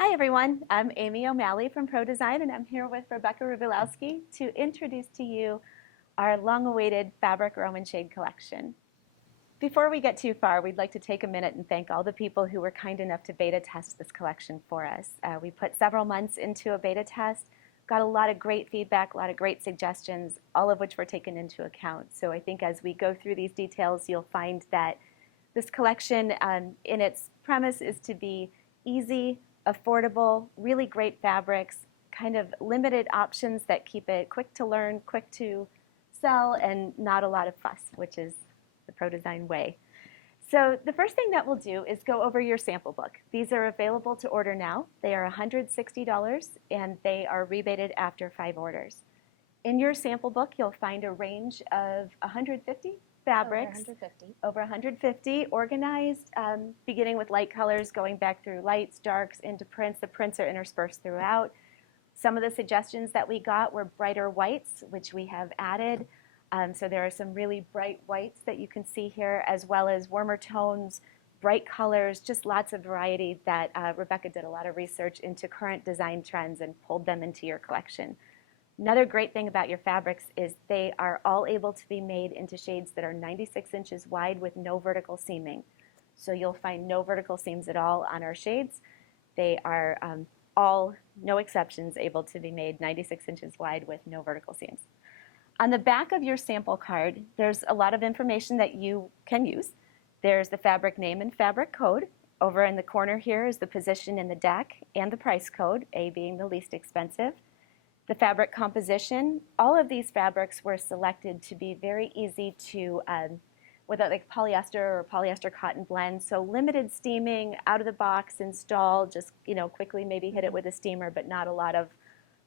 Hi everyone, I'm Amy O'Malley from Pro Design and I'm here with Rebecca Rubulowski to introduce to you our long-awaited fabric Roman shade collection. Before we get too far, we'd like to take a minute and thank all the people who were kind enough to beta test this collection for us. We put several months into a beta test, got a lot of great feedback, a lot of great suggestions, all of which were taken into account. So I think as we go through these details, you'll find that this collection in its premise is to be easy, affordable, really great fabrics, kind of limited options that keep it quick to learn, quick to sell, and not a lot of fuss, which is the Pro Design way. So the first thing that we'll do is go over your sample book. These are available to order now. They are $160 and they are rebated after 5 orders. In your sample book, you'll find a range of 150 fabrics. Over 150 organized, beginning with light colors, going back through lights, darks, into prints. The prints are interspersed throughout. Some of the suggestions that we got were brighter whites, which we have added. So there are some really bright whites that you can see here, as well as warmer tones, bright colors, just lots of variety that Rebecca did a lot of research into current design trends and pulled them into your collection. Another great thing about your fabrics is they are all able to be made into shades that are 96 inches wide with no vertical seaming. So you'll find no vertical seams at all on our shades. They are all, no exceptions, able to be made 96 inches wide with no vertical seams. On the back of your sample card, there's a lot of information that you can use. There's the fabric name and fabric code. Over in the corner here is the position in the deck and the price code, A being the least expensive. The fabric composition, all of these fabrics were selected to be very easy to, with like polyester or polyester cotton blend. So limited steaming, out of the box, install, just quickly maybe hit it with a steamer, but not a lot of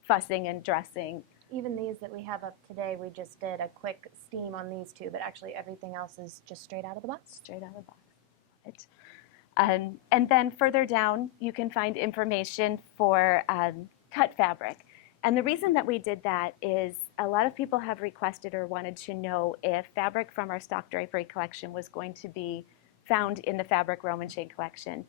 fussing and dressing. Even these that we have up today, we just did a quick steam on these two, but actually everything else is just straight out of the box. Straight out of the box. Right. And then further down, you can find information for cut fabric. And the reason that we did that is a lot of people have requested or wanted to know if fabric from our stock drapery collection was going to be found in the fabric Roman shade collection.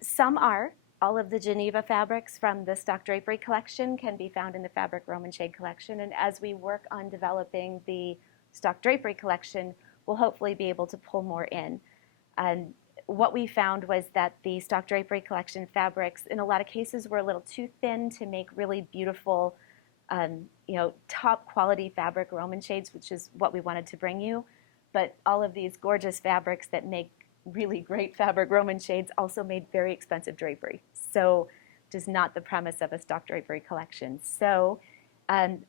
Some are. All of the Geneva fabrics from the stock drapery collection can be found in the fabric Roman shade collection. And as we work on developing the stock drapery collection, we'll hopefully be able to pull more in. And what we found was that the stock drapery collection fabrics, in a lot of cases, were a little too thin to make really beautiful, top quality fabric Roman shades, which is what we wanted to bring you. But all of these gorgeous fabrics that make really great fabric Roman shades also made very expensive drapery. So just not the premise of a stock drapery collection. So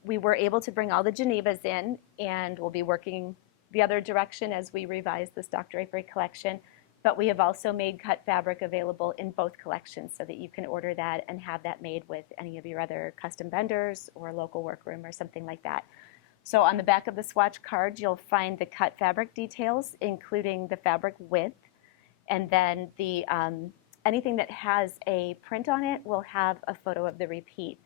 we were able to bring all the Genevas in, and we'll be working the other direction as we revise the stock drapery collection. But we have also made cut fabric available in both collections so that you can order that and have that made with any of your other custom vendors or local workroom or something like that. So on the back of the swatch card, you'll find the cut fabric details, including the fabric width, and then the anything that has a print on it will have a photo of the repeat.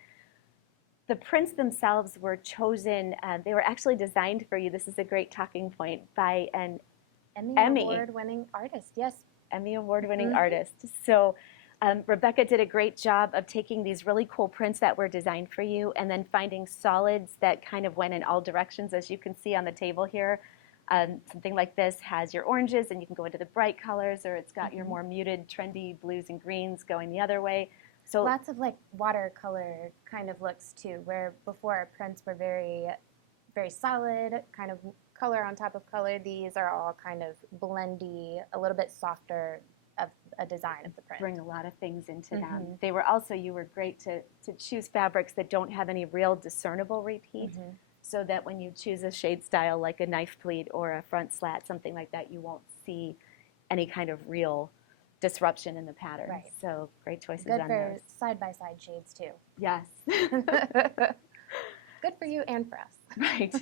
The prints themselves were chosen, they were actually designed for you. This is a great talking point by an Emmy award-winning artist, yes. Emmy award-winning artist. So Rebecca did a great job of taking these really cool prints that were designed for you and then finding solids that kind of went in all directions, as you can see on the table here. Something like this has your oranges and you can go into the bright colors, or it's got your more muted, trendy blues and greens going the other way. So lots of like watercolor kind of looks too, where before our prints were very, very solid, kind of color on top of color. These are all kind of blendy, a little bit softer of a design of the print. Bring a lot of things into them. They were also, you were great to choose fabrics that don't have any real discernible repeat, so that when you choose a shade style like a knife pleat or a front slat, something like that, you won't see any kind of real disruption in the pattern. Right. So great choices Good on for those. side-by-side shades too. Yes. Good for you and for us. Right.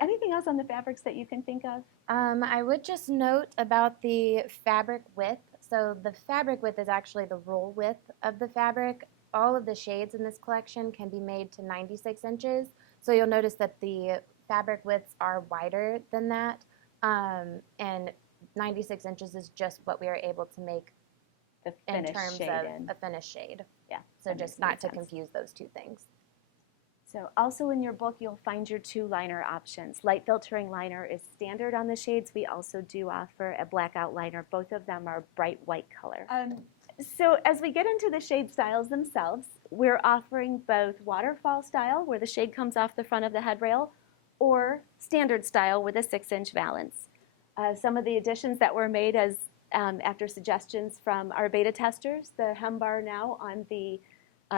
Anything else on the fabrics that you can think of? I would just note about the fabric width. So the fabric width is actually the roll width of the fabric. All of the shades in this collection can be made to 96 inches. So you'll notice that the fabric widths are wider than that. And 96 inches is just what we are able to make the in finished terms shade of in. a finished shade. Yeah. So that just makes not to sense. confuse those two things. So also in your book, you'll find your 2 liner options. Light filtering liner is standard on the shades. We also do offer a blackout liner. Both of them are bright white color. So as we get into the shade styles themselves, we're offering both waterfall style, where the shade comes off the front of the headrail, or standard style with a 6-inch valance. Some of the additions that were made as after suggestions from our beta testers, the hem bar now on the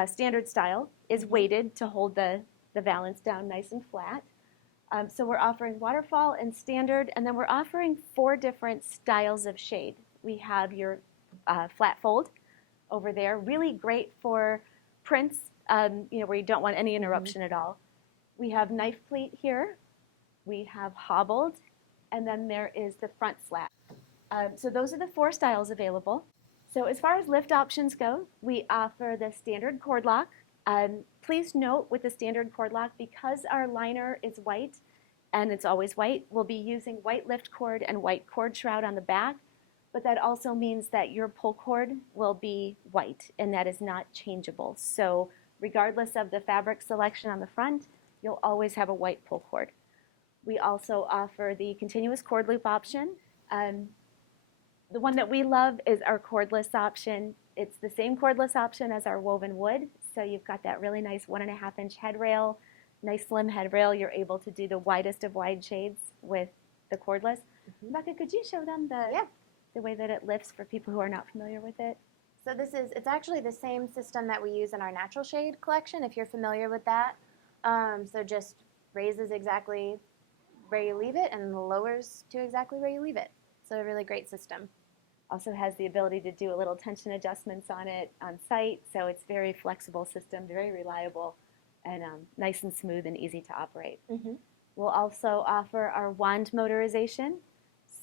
standard style is weighted to hold the valance down nice and flat. So we're offering waterfall and standard, and then we're offering 4 different styles of shade. We have your flat fold over there, really great for prints, where you don't want any interruption at all. We have knife pleat here. We have hobbled, and then there is the front slat. So those are the 4 styles available. So as far as lift options go, we offer the standard cord lock. Please note with the standard cord lock, because our liner is white and it's always white, we'll be using white lift cord and white cord shroud on the back, but that also means that your pull cord will be white, and that is not changeable. So regardless of the fabric selection on the front, you'll always have a white pull cord. We also offer the continuous cord loop option. The one that we love is our cordless option. It's the same cordless option as our woven wood. So you've got that really nice 1.5-inch headrail, nice slim headrail. You're able to do the widest of wide shades with the cordless. Rebecca, could you show them the way that it lifts for people who are not familiar with it? So it's actually the same system that we use in our natural shade collection, if you're familiar with that. So just raises exactly where you leave it and lowers to exactly where you leave it. So a really great system. Also has the ability to do a little tension adjustments on it on site, so it's very flexible system, very reliable, and nice and smooth and easy to operate. We'll also offer our wand motorization.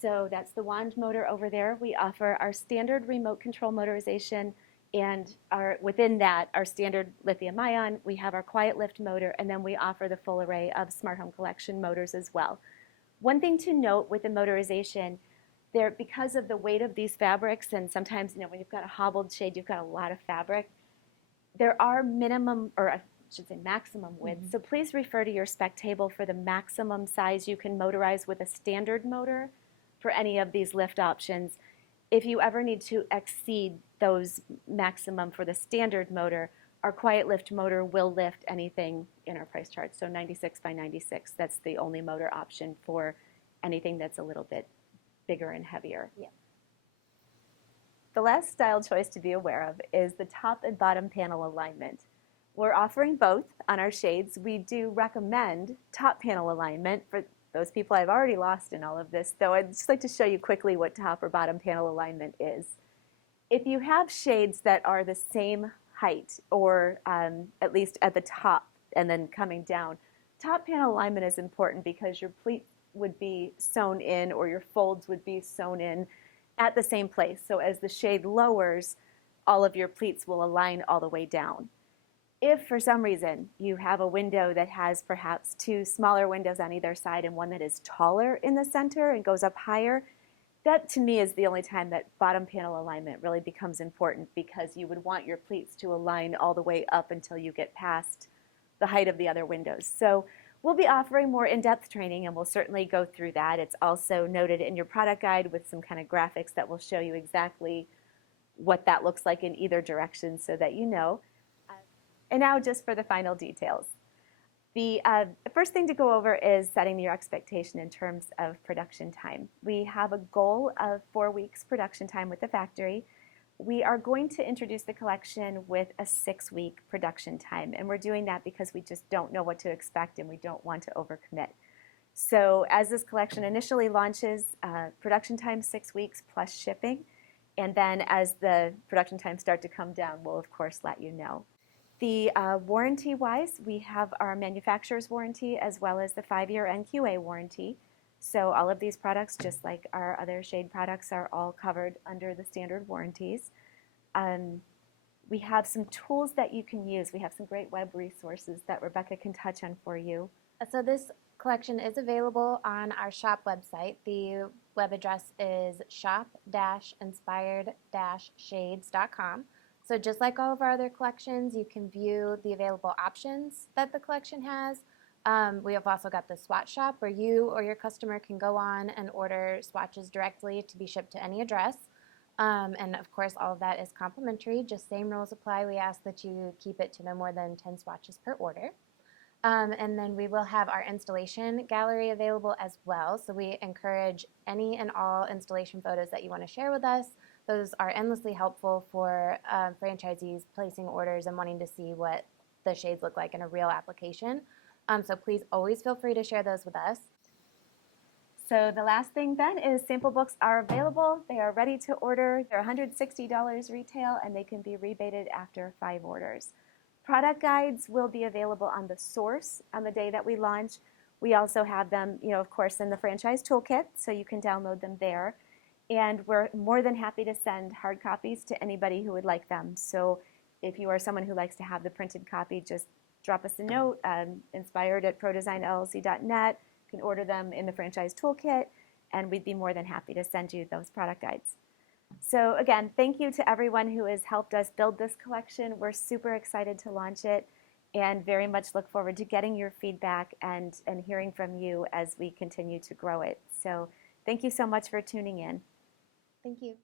So that's the wand motor over there. We offer our standard remote control motorization, and within that, our standard lithium ion. We have our quiet lift motor, and then we offer the full array of Smart Home Collection motors as well. One thing to note with the motorization, because of the weight of these fabrics, and sometimes when you've got a hobbled shade, you've got a lot of fabric, there are minimum, or I should say maximum widths. So please refer to your spec table for the maximum size you can motorize with a standard motor for any of these lift options. If you ever need to exceed those maximum for the standard motor, our quiet lift motor will lift anything in our price chart. So 96 by 96, that's the only motor option for anything that's a little bit bigger and heavier. The last style choice to be aware of is the top and bottom panel alignment. We're offering both on our shades. We do recommend top panel alignment for those people I've already lost in all of this, though I'd just like to show you quickly what top or bottom panel alignment is. If you have shades that are the same height, or at least at the top and then coming down, top panel alignment is important because your pleat would be sewn in, or your folds would be sewn in at the same place. So as the shade lowers, all of your pleats will align all the way down. If for some reason you have a window that has perhaps 2 smaller windows on either side and one that is taller in the center and goes up higher, that to me is the only time that bottom panel alignment really becomes important, because you would want your pleats to align all the way up until you get past the height of the other windows. So we'll be offering more in-depth training, and we'll certainly go through that. It's also noted in your product guide with some kind of graphics that will show you exactly what that looks like in either direction so that you know. And now just for the final details. The first thing to go over is setting your expectation in terms of production time. We have a goal of 4 weeks production time with the factory. We are going to introduce the collection with a 6-week production time, and we're doing that because we just don't know what to expect and we don't want to overcommit. So as this collection initially launches, production time 6 weeks plus shipping, and then as the production times start to come down, we'll of course let you know. The warranty-wise, we have our manufacturer's warranty as well as the 5-year NQA warranty. So all of these products, just like our other shade products, are all covered under the standard warranties. We have some tools that you can use. We have some great web resources that Rebecca can touch on for you. So this collection is available on our shop website. The web address is shop-inspired-shades.com. So just like all of our other collections, you can view the available options that the collection has. We have also got the swatch shop where you or your customer can go on and order swatches directly to be shipped to any address. And of course, all of that is complimentary. Just same rules apply. We ask that you keep it to no more than 10 swatches per order. And then we will have our installation gallery available as well. So we encourage any and all installation photos that you want to share with us. Those are endlessly helpful for franchisees placing orders and wanting to see what the shades look like in a real application. So please always feel free to share those with us. So the last thing then is sample books are available. They are ready to order. They're $160 retail, and they can be rebated after 5 orders. Product guides will be available on the source on the day that we launch. We also have them, of course, in the franchise toolkit, so you can download them there. And we're more than happy to send hard copies to anybody who would like them. So if you are someone who likes to have the printed copy, just drop us a note, inspired@prodesignllc.net. You can order them in the franchise toolkit, and we'd be more than happy to send you those product guides. So again, thank you to everyone who has helped us build this collection. We're super excited to launch it and very much look forward to getting your feedback and hearing from you as we continue to grow it. So thank you so much for tuning in. Thank you.